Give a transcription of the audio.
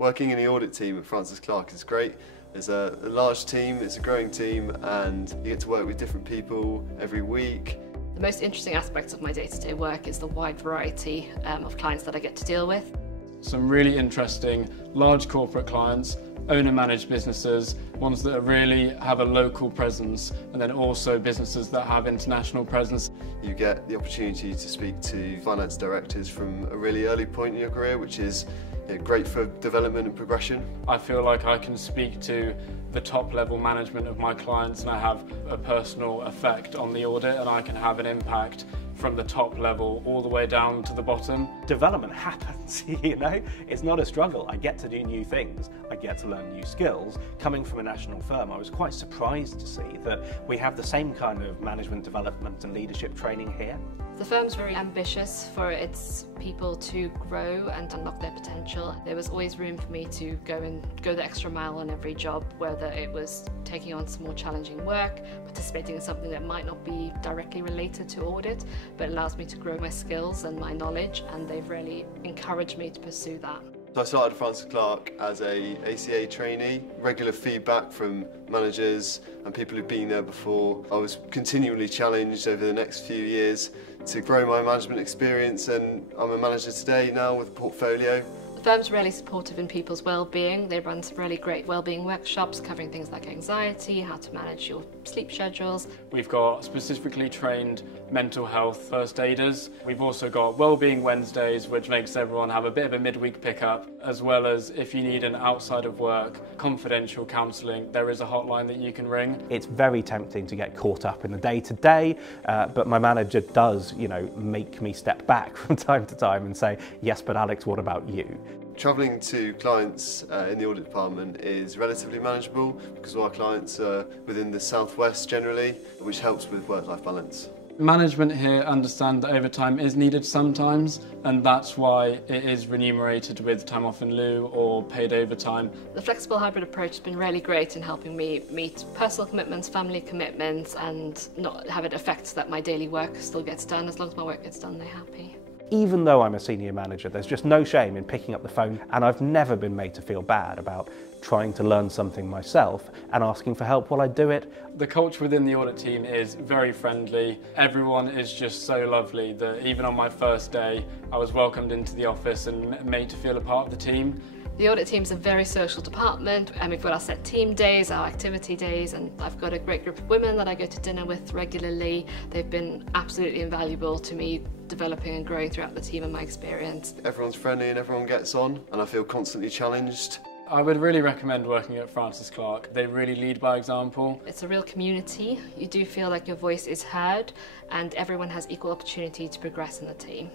Working in the audit team at Francis Clark is great. There's a large team, it's a growing team, and you get to work with different people every week. The most interesting aspects of my day-to-day work is the wide variety of clients that I get to deal with. Some really interesting large corporate clients, owner-managed businesses, ones that really have a local presence, and then also businesses that have international presence. You get the opportunity to speak to finance directors from a really early point in your career, which is great for development and progression. I feel like I can speak to the top level management of my clients, and I have a personal effect on the audit, and I can have an impact from the top level all the way down to the bottom. Development happens, you know, it's not a struggle. I get to do new things, I get to learn new skills. Coming from a national firm, I was quite surprised to see that we have the same kind of management development and leadership training here. The firm's very ambitious for its people to grow and unlock their potential. There was always room for me to go the extra mile on every job, whether it was taking on some more challenging work, participating in something that might not be directly related to audit, but allows me to grow my skills and my knowledge, and they've really encouraged me to pursue that. So I started at Francis Clark as a ACA trainee. Regular feedback from managers and people who've been there before. I was continually challenged over the next few years to grow my management experience, and I'm a manager today now with a portfolio. The firm's really supportive in people's well-being. They run some really great well-being workshops covering things like anxiety, how to manage your sleep schedules. We've got specifically trained mental health first aiders. We've also got Wellbeing Wednesdays, which makes everyone have a bit of a midweek pickup, as well as if you need an outside of work confidential counselling, there is a hotline that you can ring. It's very tempting to get caught up in the day-to-day, but my manager does, you know, make me step back from time to time and say, yes, but Alex, what about you? Travelling to clients in the audit department is relatively manageable because all our clients are within the southwest generally, which helps with work-life balance. Management here understand that overtime is needed sometimes, and that's why it is remunerated with time off in lieu or paid overtime. The flexible hybrid approach has been really great in helping me meet personal commitments, family commitments, and not have it affect that my daily work still gets done. As long as my work gets done, they're happy. Even though I'm a senior manager, there's just no shame in picking up the phone, and I've never been made to feel bad about trying to learn something myself and asking for help while I do it. The culture within the audit team is very friendly. Everyone is just so lovely that even on my first day, I was welcomed into the office and made to feel a part of the team. The audit team's a very social department, and we've got our set team days, our activity days, and I've got a great group of women that I go to dinner with regularly. They've been absolutely invaluable to me developing and growing throughout the team and my experience. Everyone's friendly and everyone gets on, and I feel constantly challenged. I would really recommend working at Francis Clark. They really lead by example. It's a real community. You do feel like your voice is heard, and everyone has equal opportunity to progress in the team.